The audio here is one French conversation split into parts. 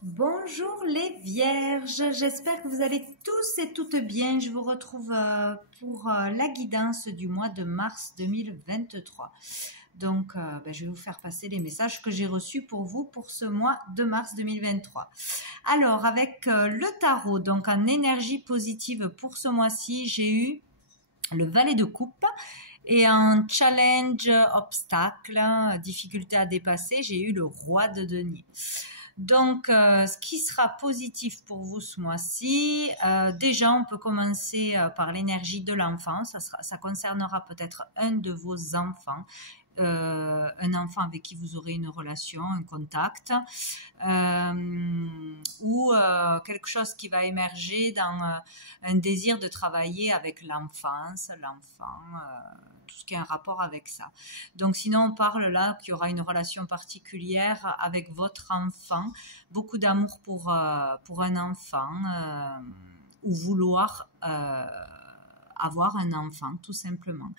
Bonjour les vierges, j'espère que vous allez tous et toutes bien. Je vous retrouve pour la guidance du mois de mars 2023. Donc, je vais vous faire passer les messages que j'ai reçus pour vous pour ce mois de mars 2023. Alors, avec le tarot, donc en énergie positive pour ce mois-ci, j'ai eu le valet de coupe. Et en challenge, obstacle, difficulté à dépasser, j'ai eu le roi de denier. Donc, ce qui sera positif pour vous ce mois-ci, déjà, on peut commencer par l'énergie de l'enfant. Ça concernera peut-être un de vos enfants. Un enfant avec qui vous aurez une relation, un contact, ou quelque chose qui va émerger dans un désir de travailler avec l'enfance, l'enfant, tout ce qui a un rapport avec ça. Donc sinon on parle là qu'il y aura une relation particulière avec votre enfant, beaucoup d'amour pour un enfant, ou vouloir avoir un enfant, tout simplement.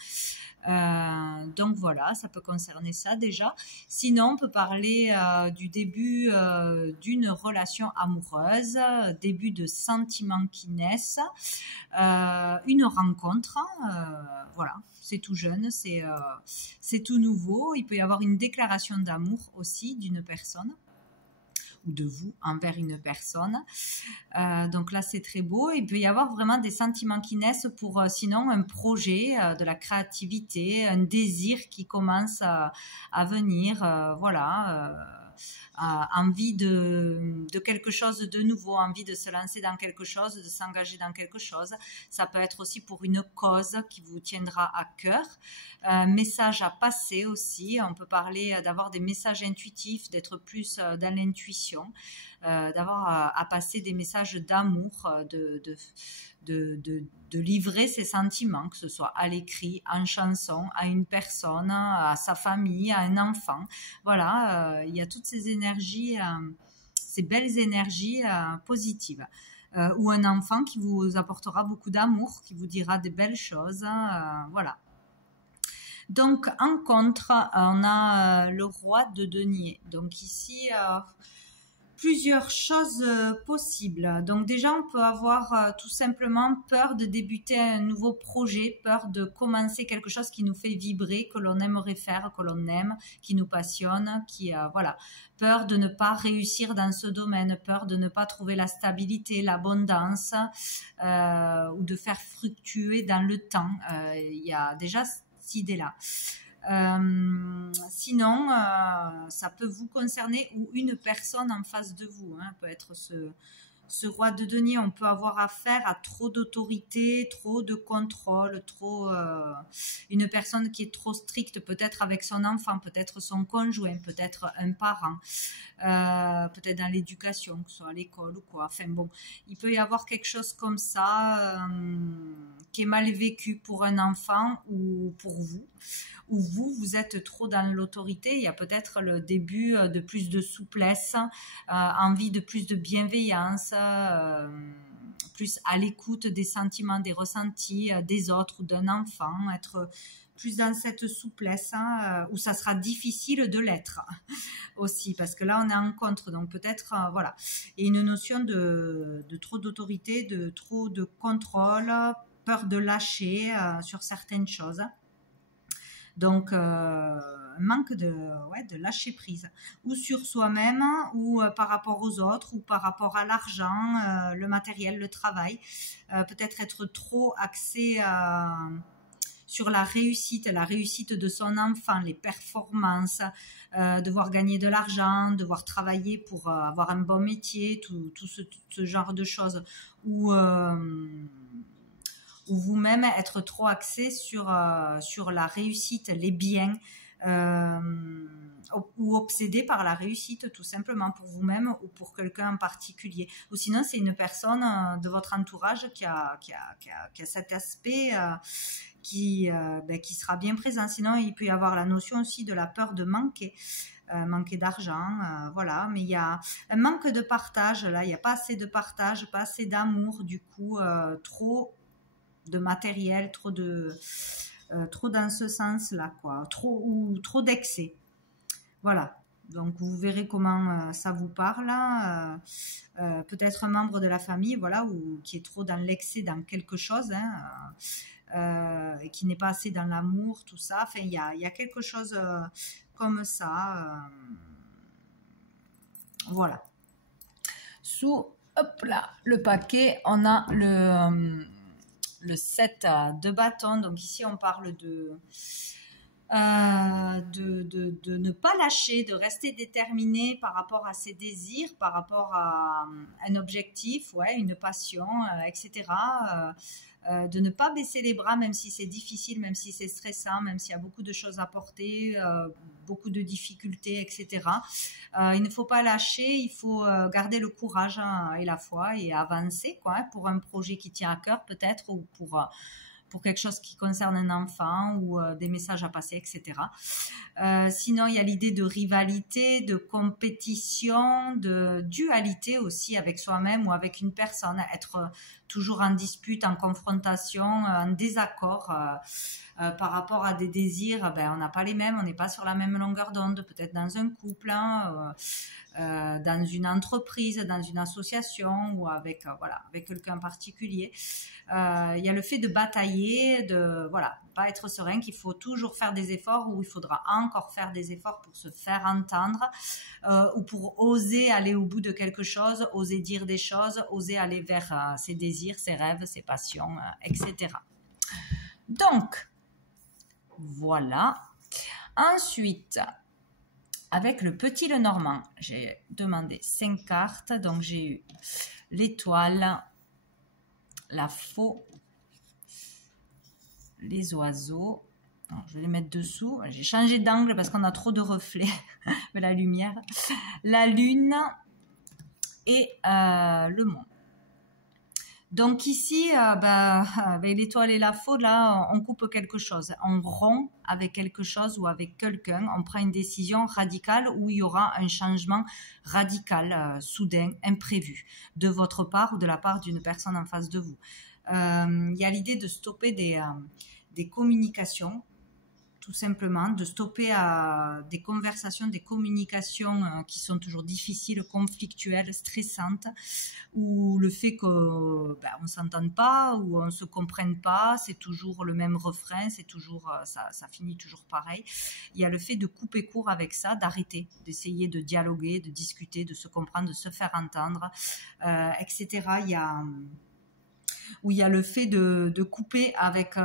Donc voilà, ça peut concerner ça déjà. Sinon, on peut parler du début d'une relation amoureuse, début de sentiments qui naissent, une rencontre, voilà, c'est tout jeune, c'est tout nouveau. Il peut y avoir une déclaration d'amour aussi d'une personne, ou de vous envers une personne. Donc là, c'est très beau. Il peut y avoir vraiment des sentiments qui naissent pour, sinon, un projet, de la créativité, un désir qui commence à venir, voilà. Envie de quelque chose de nouveau, envie de se lancer dans quelque chose, de s'engager dans quelque chose. Ça peut être aussi pour une cause qui vous tiendra à cœur. Message à passer aussi. On peut parler d'avoir des messages intuitifs, d'être plus dans l'intuition, d'avoir à passer des messages d'amour, de livrer ses sentiments, que ce soit à l'écrit, en chanson, à une personne, à sa famille, à un enfant. Voilà, il y a toutes ces énergies, ces belles énergies positives. Ou un enfant qui vous apportera beaucoup d'amour, qui vous dira des belles choses. Voilà. Donc, en contre, on a le roi de denier. Donc ici, plusieurs choses possibles. Donc déjà, on peut avoir tout simplement peur de débuter un nouveau projet, peur de commencer quelque chose qui nous fait vibrer, que l'on aimerait faire, que l'on aime, qui nous passionne, voilà, peur de ne pas réussir dans ce domaine, peur de ne pas trouver la stabilité, l'abondance, ou de faire fructuer dans le temps. Il y a déjà cette idée-là. Sinon, ça peut vous concerner ou une personne en face de vous, hein, peut être ce roi de denier. On peut avoir affaire à trop d'autorité, trop de contrôle, une personne qui est trop stricte, peut-être avec son enfant, peut-être son conjoint, peut-être un parent, peut-être dans l'éducation, que ce soit à l'école ou quoi. Enfin bon, il peut y avoir quelque chose comme ça qui est mal vécu pour un enfant ou pour vous, où vous êtes trop dans l'autorité. Il y a peut-être le début de plus de souplesse, envie de plus de bienveillance, plus à l'écoute des sentiments, des ressentis des autres ou d'un enfant, être plus dans cette souplesse, où ça sera difficile de l'être aussi, parce que là on est en contre, donc peut-être voilà, et une notion de trop d'autorité, de trop de contrôle, peur de lâcher sur certaines choses. Donc, manque de lâcher prise, ou sur soi-même, ou par rapport aux autres, ou par rapport à l'argent, le matériel, le travail. Peut-être être trop axé sur la réussite de son enfant, les performances, devoir gagner de l'argent, devoir travailler pour avoir un bon métier, tout ce genre de choses, ou vous-même être trop axé sur la réussite, les biens, ou obsédé par la réussite tout simplement pour vous-même ou pour quelqu'un en particulier. Ou sinon, c'est une personne de votre entourage qui a cet aspect qui sera bien présent. Sinon, il peut y avoir la notion aussi de la peur de manquer. Manquer d'argent, voilà, mais il y a un manque de partage, là, il n'y a pas assez de partage, pas assez d'amour, du coup, trop de matériel, trop dans ce sens-là, quoi, trop d'excès. Voilà. Donc vous verrez comment ça vous parle. Peut-être un membre de la famille, voilà, ou qui est trop dans l'excès dans quelque chose, et qui n'est pas assez dans l'amour, tout ça. Enfin, il y a quelque chose comme ça. Voilà. Sous, hop là, le paquet, on a le 7 de bâton. Donc ici, on parle de ne pas lâcher, de rester déterminé par rapport à ses désirs, par rapport à un objectif, ouais, une passion, etc. De ne pas baisser les bras, même si c'est difficile, même si c'est stressant, même s'il y a beaucoup de choses à porter, beaucoup de difficultés, etc. Il ne faut pas lâcher, il faut garder le courage et la foi et avancer, quoi, pour un projet qui tient à cœur peut-être, ou pour quelque chose qui concerne un enfant ou des messages à passer, etc. Sinon, il y a l'idée de rivalité, de compétition, de dualité aussi avec soi-même ou avec une personne, être toujours en dispute, en confrontation, en désaccord par rapport à des désirs. Ben, on n'a pas les mêmes, on n'est pas sur la même longueur d'onde, peut-être dans un couple, dans une entreprise, dans une association ou avec avec quelqu'un en particulier. Il y a le fait de batailler, de pas être serein, qu'il faut toujours faire des efforts, ou il faudra encore faire des efforts pour se faire entendre, ou pour oser aller au bout de quelque chose, oser dire des choses, oser aller vers ses désirs, ses rêves, ses passions, etc. Donc, voilà. Ensuite, avec le petit Lenormand, j'ai demandé 5 cartes. Donc, j'ai eu l'étoile, la faux, les oiseaux. Non, je vais les mettre dessous. J'ai changé d'angle parce qu'on a trop de reflets de la lumière. La lune et le monde. Donc ici, avec l'étoile et la faux, là, on coupe quelque chose. On rompt avec quelque chose ou avec quelqu'un. On prend une décision radicale où il y aura un changement radical, soudain, imprévu, de votre part ou de la part d'une personne en face de vous. Il y a l'idée de stopper des communications, tout simplement, de stopper des conversations, des communications qui sont toujours difficiles, conflictuelles, stressantes, ou le fait qu'on ne s'entende pas, ou on ne se comprenne pas, c'est toujours le même refrain, c'est toujours ça finit toujours pareil. Il y a le fait de couper court avec ça, d'arrêter, d'essayer de dialoguer, de discuter, de se comprendre, de se faire entendre, etc. Il y a le fait de couper avec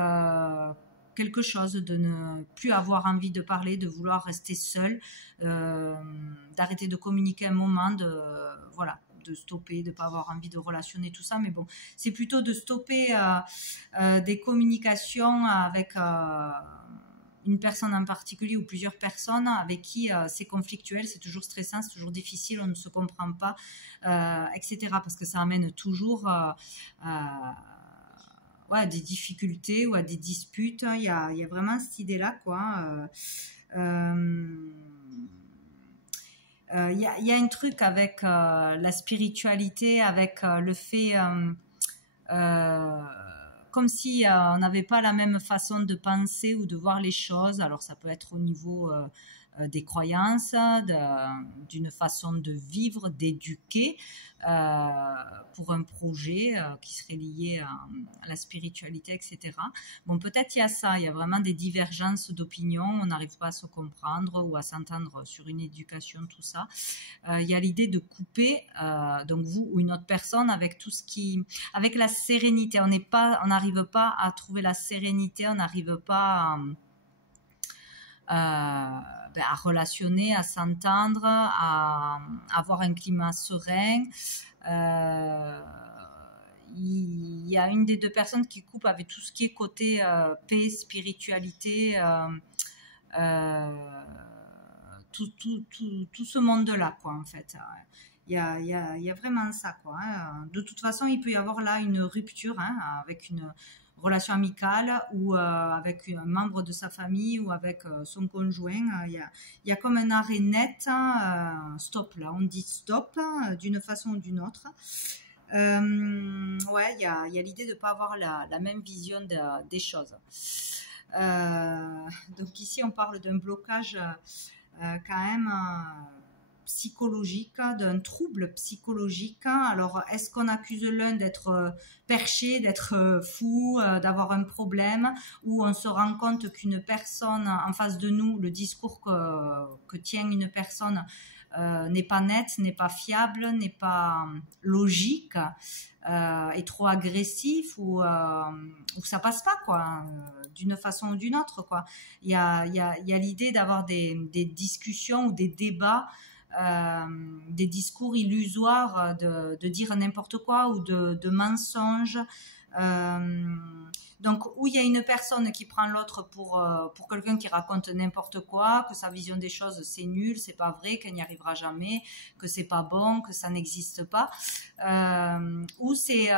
quelque chose, de ne plus avoir envie de parler, de vouloir rester seul, d'arrêter de communiquer un moment, de stopper, de ne pas avoir envie de relationner, tout ça. Mais bon, c'est plutôt de stopper des communications avec une personne en particulier ou plusieurs personnes avec qui c'est conflictuel, c'est toujours stressant, c'est toujours difficile, on ne se comprend pas, etc. Parce que ça amène toujours à des difficultés ou à des disputes. Il y a vraiment cette idée-là, quoi. Il y a un truc avec la spiritualité, avec le fait comme si on n'avait pas la même façon de penser ou de voir les choses. Alors ça peut être au niveau des croyances, d'une façon de vivre, d'éduquer pour un projet qui serait lié à la spiritualité, etc. Bon, peut-être il y a ça, il y a vraiment des divergences d'opinion, on n'arrive pas à se comprendre ou à s'entendre sur une éducation, tout ça. Il y a l'idée de couper, donc vous ou une autre personne, avec tout ce avec la sérénité. On n'arrive pas à trouver la sérénité, on n'arrive pas à relationner, à s'entendre, à avoir un climat serein. Il y a une des deux personnes qui coupe avec tout ce qui est côté paix, spiritualité, tout ce monde-là, quoi, en fait. Il y a vraiment ça, quoi. Hein. De toute façon, il peut y avoir là une rupture, hein, avec une relation amicale ou avec un membre de sa famille ou avec son conjoint. Il y a comme un arrêt net, stop, là, on dit stop d'une façon ou d'une autre. Ouais, il y a l'idée de ne pas avoir la même vision des choses. Donc ici, on parle d'un blocage quand même psychologique, d'un trouble psychologique. Alors, est-ce qu'on accuse l'un d'être perché, d'être fou, d'avoir un problème, ou on se rend compte qu'une personne en face de nous, le discours que tient une personne n'est pas net, n'est pas fiable, n'est pas logique, est trop agressif, ou ça passe pas, quoi, d'une façon ou d'une autre, quoi. Il y a l'idée d'avoir des discussions ou des débats, des discours illusoires, de dire n'importe quoi, ou de mensonges. Donc, où il y a une personne qui prend l'autre pour quelqu'un qui raconte n'importe quoi, que sa vision des choses c'est nul, c'est pas vrai, qu'elle n'y arrivera jamais, que c'est pas bon, que ça n'existe pas, ou c'est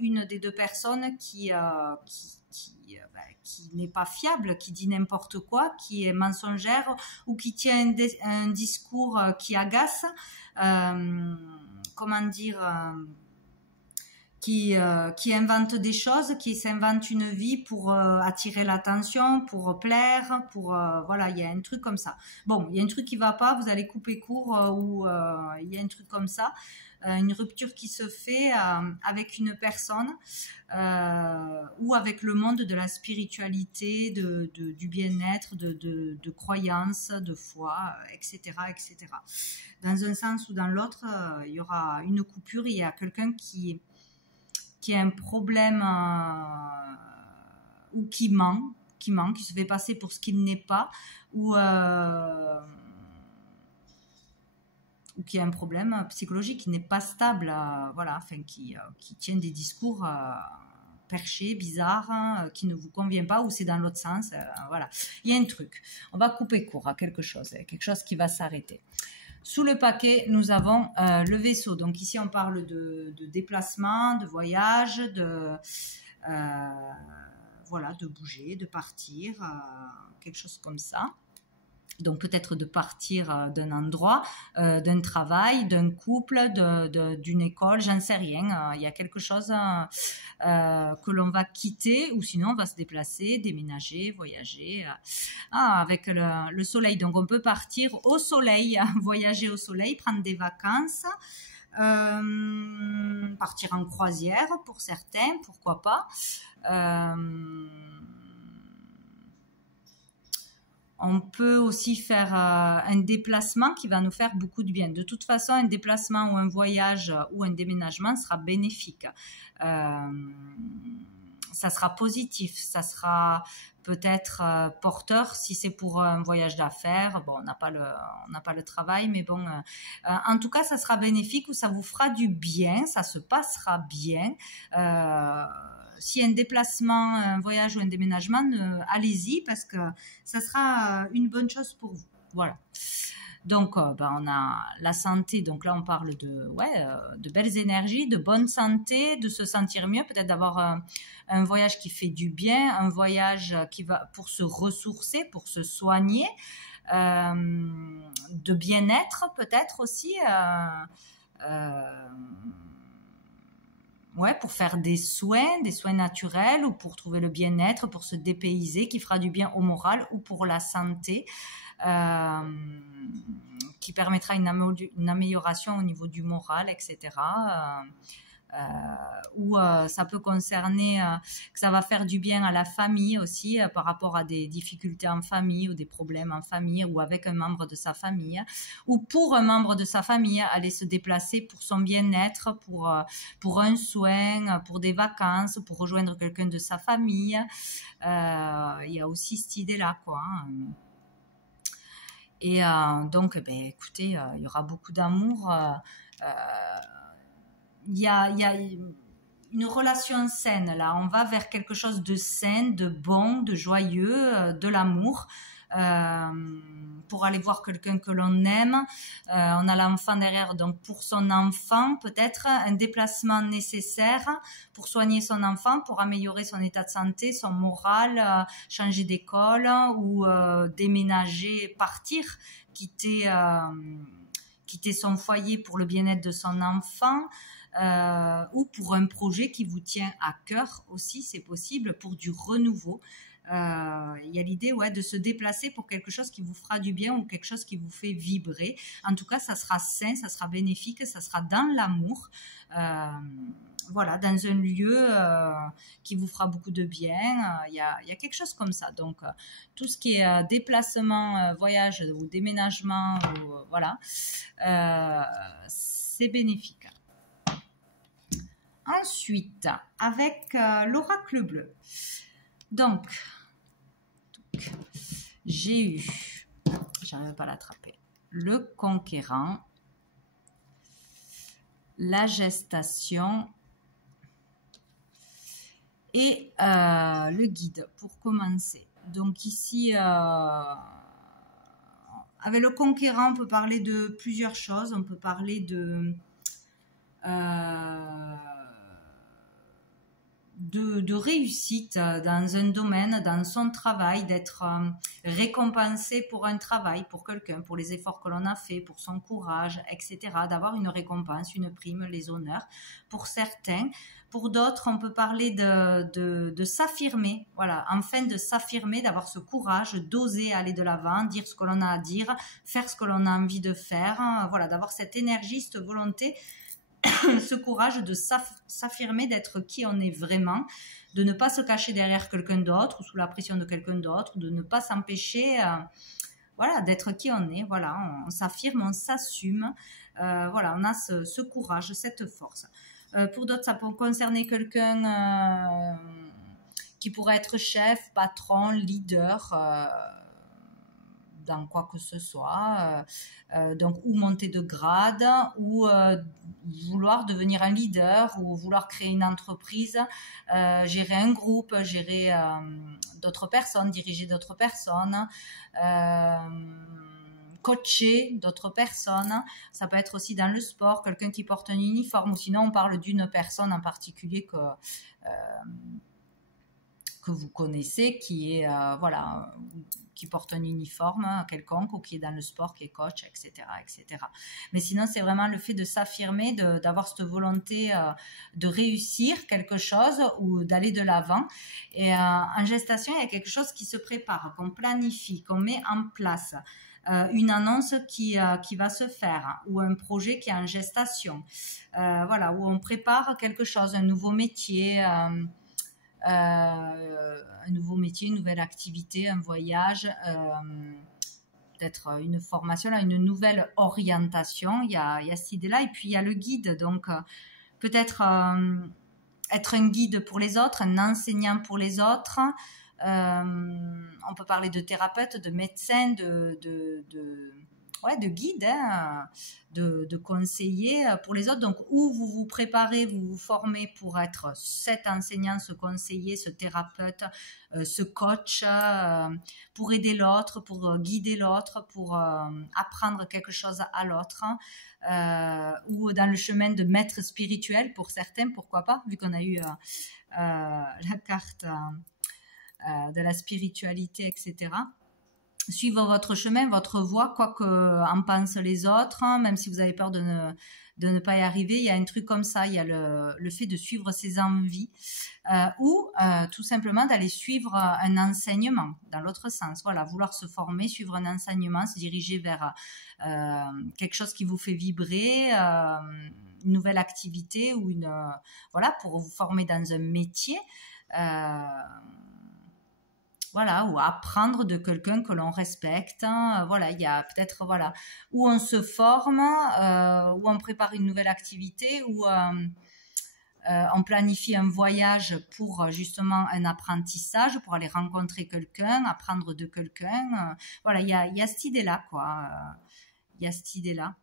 une des deux personnes qui n'est pas fiable, qui dit n'importe quoi, qui est mensongère, ou qui tient un discours qui agace, comment dire, qui invente des choses, qui s'invente une vie pour attirer l'attention, pour plaire, voilà, il y a un truc comme ça. Bon, il y a un truc qui va pas, vous allez couper court, ou il y a un truc comme ça, une rupture qui se fait avec une personne, ou avec le monde de la spiritualité, du bien-être, de croyances, de foi, etc., etc. Dans un sens ou dans l'autre, il y aura une coupure, il y a quelqu'un qui a un problème, ou qui ment, qui se fait passer pour ce qu'il n'est pas, ou qui a un problème psychologique, qui n'est pas stable, voilà, enfin, qui tient des discours perchés, bizarres, qui ne vous convient pas, ou c'est dans l'autre sens, voilà. Il y a un truc. On va couper court à quelque chose qui va s'arrêter. Sous le paquet, nous avons le vaisseau. Donc ici, on parle de déplacement, de voyage, voilà, de bouger, de partir, quelque chose comme ça. Donc peut-être de partir d'un endroit, d'un travail, d'un couple, d'une école, j'en sais rien. Il y a quelque chose que l'on va quitter, ou sinon on va se déplacer, déménager, voyager. Avec le soleil. Donc on peut partir au soleil, voyager au soleil, prendre des vacances, partir en croisière pour certains, pourquoi pas. On peut aussi faire un déplacement qui va nous faire beaucoup de bien. De toute façon, un déplacement ou un voyage ou un déménagement sera bénéfique. Ça sera positif, ça sera peut-être porteur si c'est pour un voyage d'affaires. Bon, on n'a pas le travail, mais bon, en tout cas, ça sera bénéfique, ou ça vous fera du bien, ça se passera bien. Si un déplacement, un voyage ou un déménagement, allez-y, parce que ça sera une bonne chose pour vous. Voilà. Donc, on a la santé. Donc là, on parle de belles énergies, de bonne santé, de se sentir mieux, peut-être d'avoir un voyage qui fait du bien, un voyage qui va pour se ressourcer, pour se soigner, de bien-être peut-être aussi. Pour faire des soins naturels, ou pour trouver le bien-être, pour se dépayser, qui fera du bien au moral, ou pour la santé, qui permettra une amélioration au niveau du moral, etc. Ou ça peut concerner que ça va faire du bien à la famille aussi, par rapport à des difficultés en famille, ou des problèmes en famille, ou avec un membre de sa famille, ou pour un membre de sa famille, aller se déplacer pour son bien-être, pour un soin, pour des vacances, pour rejoindre quelqu'un de sa famille. Il y a aussi cette idée-là, quoi. Et donc, écoutez, il y aura beaucoup d'amour. Il y a une relation saine, là. On va vers quelque chose de sain, de bon, de joyeux, de l'amour. Pour aller voir quelqu'un que l'on aime. On a l'enfant derrière, donc pour son enfant, peut-être un déplacement nécessaire pour soigner son enfant, pour améliorer son état de santé, son moral, changer d'école, ou déménager, partir, quitter son foyer pour le bien-être de son enfant. Ou pour un projet qui vous tient à cœur aussi, c'est possible, pour du renouveau. il y a l'idée de se déplacer pour quelque chose qui vous fera du bien ou quelque chose qui vous fait vibrer. En tout cas, ça sera sain, ça sera bénéfique, ça sera dans l'amour. Voilà, dans un lieu qui vous fera beaucoup de bien. Il y a quelque chose comme ça. Donc, tout ce qui est déplacement, voyage ou déménagement, voilà, c'est bénéfique. Ensuite, avec l'oracle bleu. Donc j'ai eu, j'arrive pas à l'attraper, le conquérant, la gestation et le guide pour commencer. Donc ici, avec le conquérant, on peut parler de plusieurs choses. On peut parler de réussite dans un domaine, dans son travail, d'être récompensé pour un travail, pour quelqu'un, pour les efforts que l'on a fait, pour son courage, etc. D'avoir une récompense, une prime, les honneurs pour certains. Pour d'autres, on peut parler de s'affirmer, voilà, enfin de s'affirmer, d'avoir ce courage, d'oser aller de l'avant, dire ce que l'on a à dire, faire ce que l'on a envie de faire, voilà, d'avoir cette énergie, cette volonté, ce courage de s'affirmer, d'être qui on est vraiment, de ne pas se cacher derrière quelqu'un d'autre ou sous la pression de quelqu'un d'autre, de ne pas s'empêcher voilà, d'être qui on est. Voilà, on s'affirme, on s'assume. Voilà, on a ce courage, cette force. Pour d'autres, ça peut concerner quelqu'un qui pourrait être chef, patron, leader, dans quoi que ce soit, donc ou monter de grade, ou vouloir devenir un leader, ou vouloir créer une entreprise, gérer un groupe, gérer d'autres personnes, diriger d'autres personnes, coacher d'autres personnes. Ça peut être aussi dans le sport, quelqu'un qui porte un uniforme, ou sinon on parle d'une personne en particulier que vous connaissez, qui est voilà, qui porte un uniforme quelconque, ou qui est dans le sport, qui est coach, etc., etc. Mais sinon, c'est vraiment le fait de s'affirmer, d'avoir cette volonté de réussir quelque chose ou d'aller de l'avant. Et en gestation, il y a quelque chose qui se prépare, qu'on planifie, qu'on met en place. Une annonce qui va se faire, ou un projet qui est en gestation. Voilà, où on prépare quelque chose, un nouveau métier, une nouvelle activité, un voyage, peut-être une formation, une nouvelle orientation. Il y a cette idée-là. Et puis il y a le guide, donc peut-être être un guide pour les autres, un enseignant pour les autres. On peut parler de thérapeute, de médecin, de guide, hein, de conseiller pour les autres. Donc, où vous vous préparez, vous vous formez pour être cet enseignant, ce conseiller, ce thérapeute, ce coach, pour aider l'autre, pour guider l'autre, pour apprendre quelque chose à l'autre, ou dans le chemin de maître spirituel pour certains, pourquoi pas, vu qu'on a eu la carte de la spiritualité, etc. Suivre votre chemin, votre voie, quoi qu'en pensent les autres, hein, même si vous avez peur de ne pas y arriver. Il y a un truc comme ça, il y a le fait de suivre ses envies, ou tout simplement d'aller suivre un enseignement dans l'autre sens. Voilà, vouloir se former, suivre un enseignement, se diriger vers quelque chose qui vous fait vibrer, une nouvelle activité, ou voilà, pour vous former dans un métier. Voilà, ou apprendre de quelqu'un que l'on respecte. Voilà, il y a peut-être, voilà, où on se forme, où on prépare une nouvelle activité, où on planifie un voyage pour justement un apprentissage, pour aller rencontrer quelqu'un, apprendre de quelqu'un. Voilà, il y a cette idée-là, quoi. Il y a cette idée-là.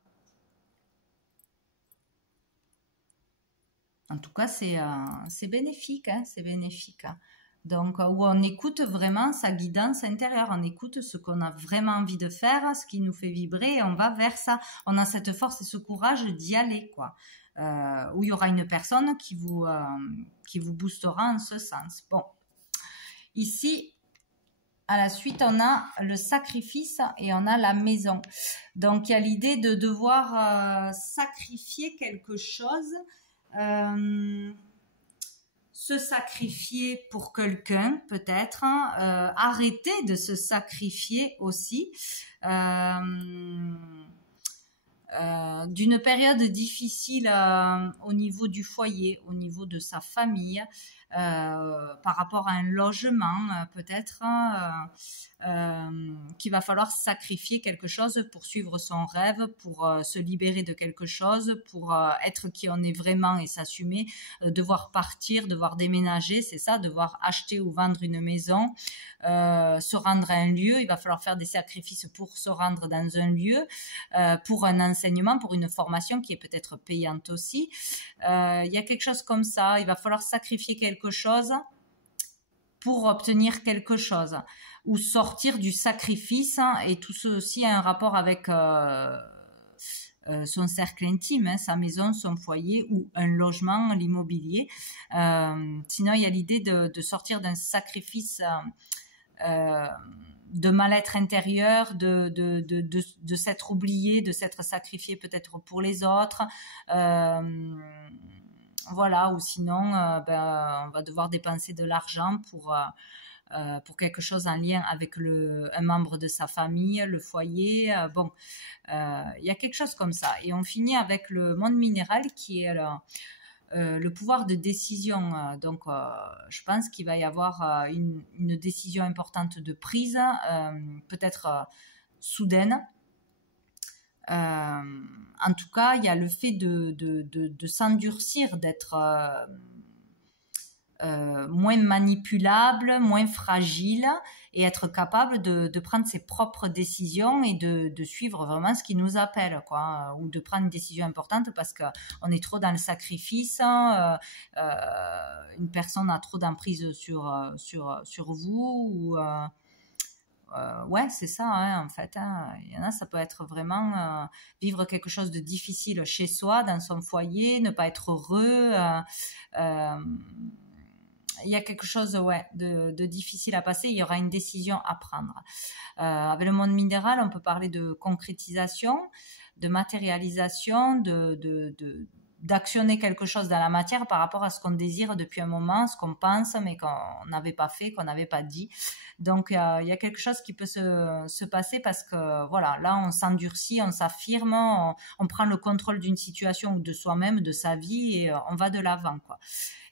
En tout cas, c'est bénéfique, hein, c'est bénéfique. Donc, où on écoute vraiment sa guidance intérieure, on écoute ce qu'on a vraiment envie de faire, ce qui nous fait vibrer, et on va vers ça. On a cette force et ce courage d'y aller, quoi. Où il y aura une personne qui vous boostera en ce sens. Bon, ici, à la suite, on a le sacrifice et on a la maison. Donc, il y a l'idée de devoir sacrifier quelque chose, se sacrifier pour quelqu'un, peut-être, hein, arrêter de se sacrifier aussi. D'une période difficile au niveau du foyer, au niveau de sa famille, par rapport à un logement peut-être, qu'il va falloir sacrifier quelque chose pour suivre son rêve, pour se libérer de quelque chose, pour être qui on est vraiment et s'assumer, devoir partir, devoir déménager, c'est ça, devoir acheter ou vendre une maison, se rendre à un lieu, il va falloir faire des sacrifices pour se rendre dans un lieu, pour un enseignement, pour une formation qui est peut-être payante aussi. Il y a quelque chose comme ça, il va falloir sacrifier quelque chose pour obtenir quelque chose, ou sortir du sacrifice, hein, et tout ceci a un rapport avec son cercle intime, hein, sa maison, son foyer ou un logement, l'immobilier. Sinon, il y a l'idée de sortir d'un sacrifice de mal-être intérieur, de s'être oublié, de s'être sacrifié peut-être pour les autres. Voilà, ou sinon, on va devoir dépenser de l'argent pour quelque chose en lien avec un membre de sa famille, le foyer. Il y a quelque chose comme ça. Et on finit avec le monde minéral qui est le pouvoir de décision. Donc, je pense qu'il va y avoir une décision importante de prise, peut-être soudaine. En tout cas, il y a le fait de s'endurcir, d'être moins manipulable, moins fragile, et être capable de prendre ses propres décisions et de suivre vraiment ce qui nous appelle, quoi, ou de prendre une décision importante parce qu'on est trop dans le sacrifice, une personne a trop d'emprise sur vous, ou ouais, c'est ça, hein, en fait, hein. Il y en a, ça peut être vraiment vivre quelque chose de difficile chez soi, dans son foyer, ne pas être heureux. Il y a quelque chose, ouais, de difficile à passer. Il y aura une décision à prendre. Avec le monde minéral, on peut parler de concrétisation, de matérialisation, d'actionner quelque chose dans la matière par rapport à ce qu'on désire depuis un moment, ce qu'on pense, mais qu'on n'avait pas fait, qu'on n'avait pas dit. Donc, il y a quelque chose qui peut se passer parce que, voilà, là, on s'endurcit, on s'affirme, on prend le contrôle d'une situation ou de soi-même, de sa vie, et on va de l'avant, quoi.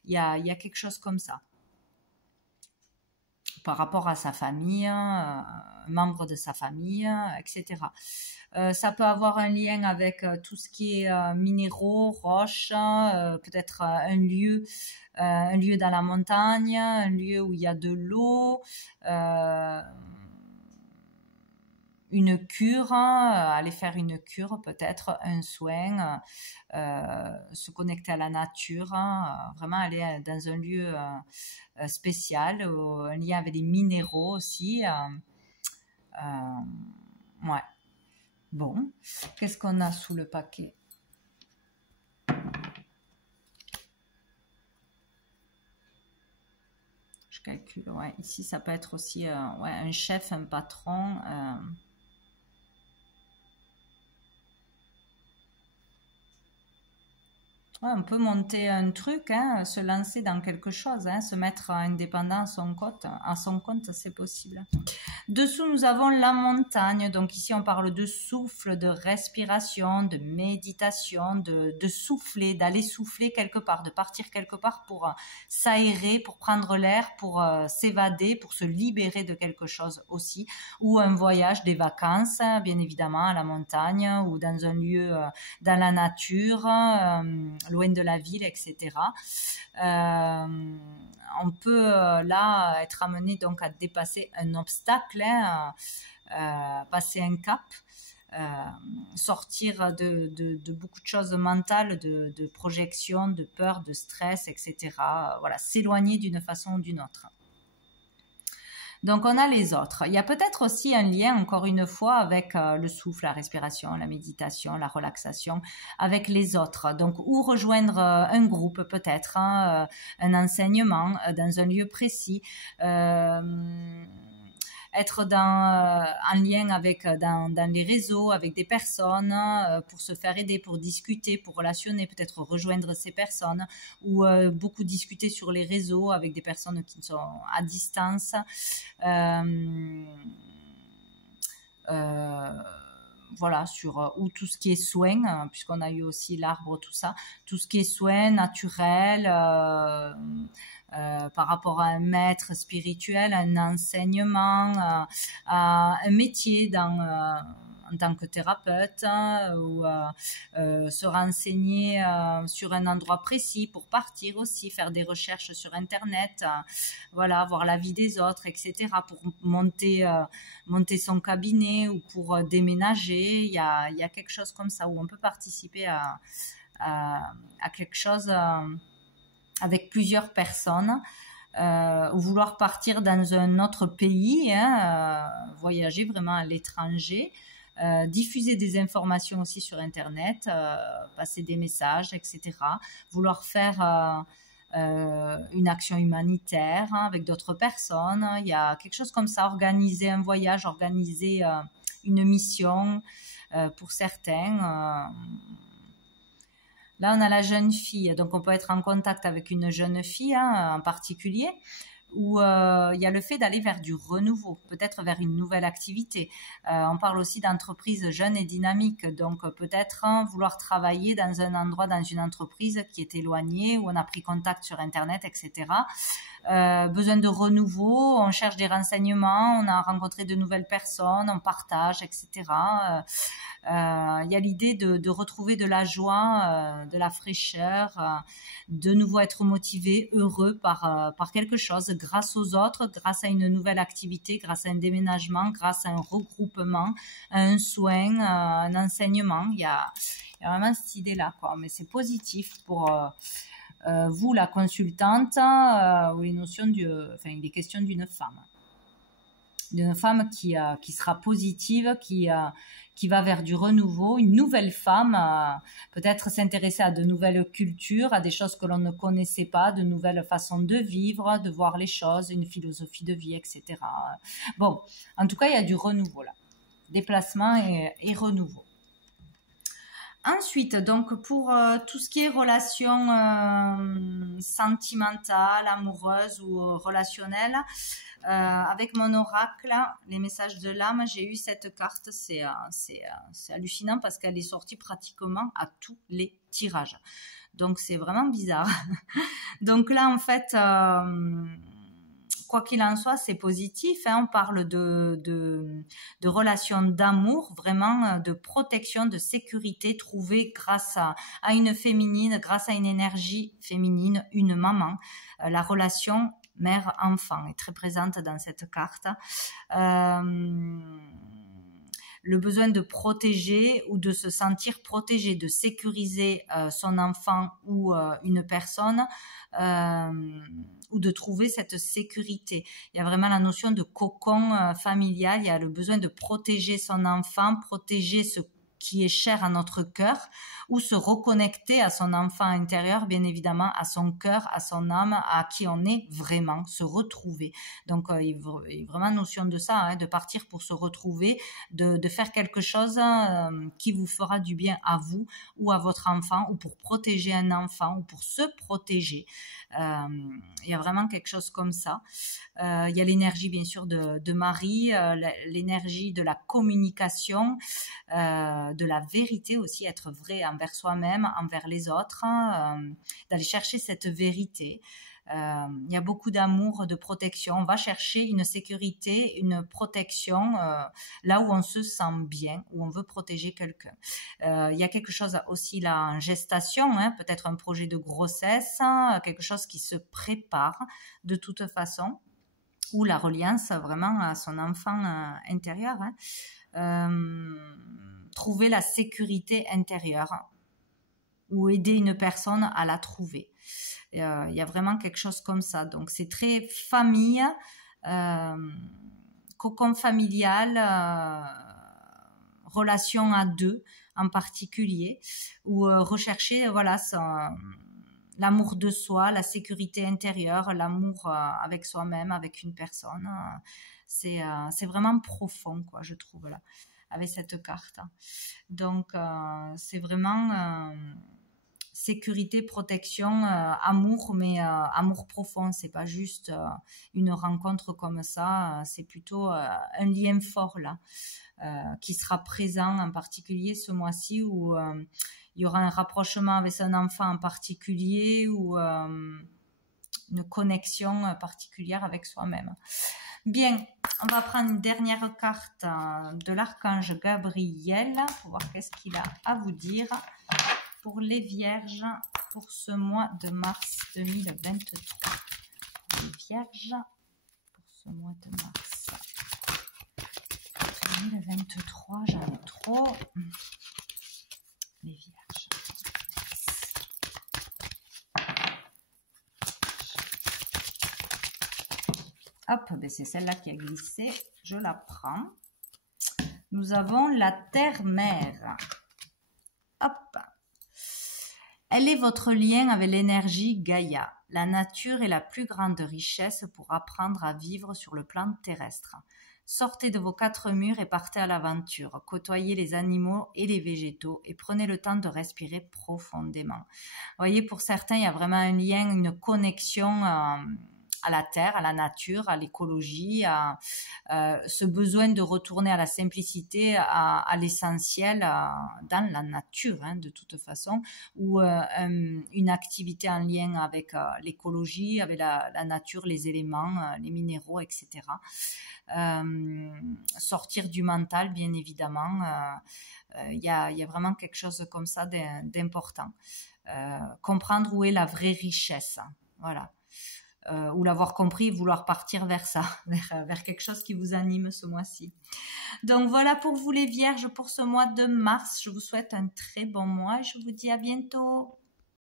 Il y a quelque chose comme ça. Par rapport à sa famille, membre de sa famille, etc. Ça peut avoir un lien avec tout ce qui est minéraux, roches, peut-être un lieu dans la montagne, un lieu où il y a de l'eau, une cure, aller faire une cure, peut-être un soin, se connecter à la nature, vraiment aller dans un lieu spécial, un lien avec les minéraux aussi. Ouais. Bon, qu'est-ce qu'on a sous le paquet? Je calcule, ouais. Ici, ça peut être aussi ouais, un chef, un patron. Ouais, on peut monter un truc, hein, se lancer dans quelque chose, hein, se mettre indépendant à son compte, c'est possible. Dessous, nous avons la montagne. Donc ici, on parle de souffle, de respiration, de méditation, de souffler, d'aller souffler quelque part, de partir quelque part pour s'aérer, pour prendre l'air, pour s'évader, pour se libérer de quelque chose aussi. Ou un voyage, des vacances, bien évidemment, à la montagne ou dans un lieu dans la nature, loin de la ville, etc. On peut là être amené donc à dépasser un obstacle, hein, passer un cap, sortir de beaucoup de choses mentales, de projections, de peur, de stress, etc. Voilà, s'éloigner d'une façon ou d'une autre. Donc, on a les autres. Il y a peut-être aussi un lien, encore une fois, avec le souffle, la respiration, la méditation, la relaxation, avec les autres. Donc, ou rejoindre un groupe, peut-être, hein, un enseignement dans un lieu précis. être en lien avec dans les réseaux, avec des personnes pour se faire aider, pour discuter, pour relationner, peut-être rejoindre ces personnes ou beaucoup discuter sur les réseaux avec des personnes qui sont à distance. Voilà, sur ou tout ce qui est soins, puisqu'on a eu aussi l'arbre, tout ça, tout ce qui est soins naturels, par rapport à un maître spirituel, un enseignement, à un métier en tant que thérapeute, ou se renseigner sur un endroit précis pour partir aussi, faire des recherches sur Internet, voilà, voir la vie des autres, etc., pour monter son cabinet ou pour déménager. Il y a quelque chose comme ça où on peut participer à quelque chose avec plusieurs personnes, ou vouloir partir dans un autre pays, voyager vraiment à l'étranger, diffuser des informations aussi sur Internet, passer des messages, etc. Vouloir faire une action humanitaire avec d'autres personnes. Il y a quelque chose comme ça, organiser un voyage, organiser une mission pour certains. Là, on a la jeune fille, donc on peut être en contact avec une jeune fille en particulier, où il y a le fait d'aller vers du renouveau, peut-être vers une nouvelle activité. On parle aussi d'entreprise jeune et dynamique, donc peut-être vouloir travailler dans un endroit, dans une entreprise qui est éloignée, où on a pris contact sur Internet, etc. Besoin de renouveau, on cherche des renseignements, on a rencontré de nouvelles personnes, on partage, etc. Il y a l'idée de retrouver de la joie, de la fraîcheur, de nouveau être motivé, heureux par quelque chose, grâce aux autres, grâce à une nouvelle activité, grâce à un déménagement, grâce à un regroupement, à un soin, un enseignement. Il y a vraiment cette idée-là, quoi. Mais c'est positif pour vous, la consultante, ou les notions les questions d'une femme qui sera positive, qui va vers du renouveau, une nouvelle femme, peut-être s'intéresser à de nouvelles cultures, à des choses que l'on ne connaissait pas, de nouvelles façons de vivre, de voir les choses, une philosophie de vie, etc. Bon, en tout cas, il y a du renouveau là, déplacement et renouveau. Ensuite, donc pour tout ce qui est relations sentimentales, amoureuses ou relationnelles, avec mon oracle, les messages de l'âme, j'ai eu cette carte. C'est hallucinant parce qu'elle est sortie pratiquement à tous les tirages. Donc c'est vraiment bizarre. Donc là, en fait, quoi qu'il en soit, c'est positif. On parle de relations d'amour, vraiment de protection, de sécurité trouvée grâce à une féminine, grâce à une énergie féminine, une maman. La relation mère-enfant est très présente dans cette carte. Le besoin de protéger ou de se sentir protégé, de sécuriser son enfant ou une personne, ou de trouver cette sécurité. Il y a vraiment la notion de cocon familial, il y a le besoin de protéger son enfant, protéger ce qui est cher à notre cœur, ou se reconnecter à son enfant intérieur, bien évidemment, à son cœur, à son âme, à qui on est vraiment, se retrouver. Donc, il y a vraiment notion de ça, de partir pour se retrouver, de faire quelque chose qui vous fera du bien à vous ou à votre enfant, ou pour protéger un enfant, ou pour se protéger. Il y a vraiment quelque chose comme ça. Il y a l'énergie, bien sûr, de Marie, l'énergie de la communication, de la vérité aussi, être vrai envers soi-même, envers les autres, d'aller chercher cette vérité. Il y a beaucoup d'amour, de protection. On va chercher une sécurité, une protection là où on se sent bien, où on veut protéger quelqu'un. Il y a quelque chose aussi là en gestation, peut-être un projet de grossesse, quelque chose qui se prépare de toute façon, ou la reliance vraiment à son enfant intérieur. Trouver la sécurité intérieure ou aider une personne à la trouver. Il y a vraiment quelque chose comme ça. Donc, c'est très famille, cocon familial, relation à deux en particulier, ou rechercher l'amour de soi, la sécurité intérieure, l'amour avec soi-même, avec une personne. C'est vraiment profond, quoi, je trouve, là, avec cette carte. Donc, c'est vraiment sécurité, protection, amour, mais amour profond. C'est pas juste une rencontre comme ça, c'est plutôt un lien fort, là, qui sera présent en particulier ce mois-ci, où il y aura un rapprochement avec un enfant en particulier, ou une connexion particulière avec soi-même. Bien, on va prendre une dernière carte de l'archange Gabriel pour voir qu'est-ce qu'il a à vous dire pour les vierges pour ce mois de mars 2023. Pour les vierges pour ce mois de mars 2023, j'en ai trop. Les vierges. Hop, ben c'est celle-là qui a glissé. Je la prends. Nous avons la terre-mère. Hop. Elle est votre lien avec l'énergie Gaïa. La nature est la plus grande richesse pour apprendre à vivre sur le plan terrestre. Sortez de vos 4 murs et partez à l'aventure. Côtoyez les animaux et les végétaux et prenez le temps de respirer profondément. Vous voyez, pour certains, il y a vraiment un lien, une connexion à la terre, à la nature, à l'écologie, à ce besoin de retourner à la simplicité, à l'essentiel, dans la nature, hein, de toute façon, ou une activité en lien avec l'écologie, avec la nature, les éléments, les minéraux, etc. Sortir du mental, bien évidemment. Il y a vraiment quelque chose comme ça d'important. Comprendre où est la vraie richesse. Voilà. Ou l'avoir compris, vouloir partir vers ça, vers quelque chose qui vous anime ce mois-ci. Donc voilà pour vous les vierges pour ce mois de mars. Je vous souhaite un très bon mois et je vous dis à bientôt.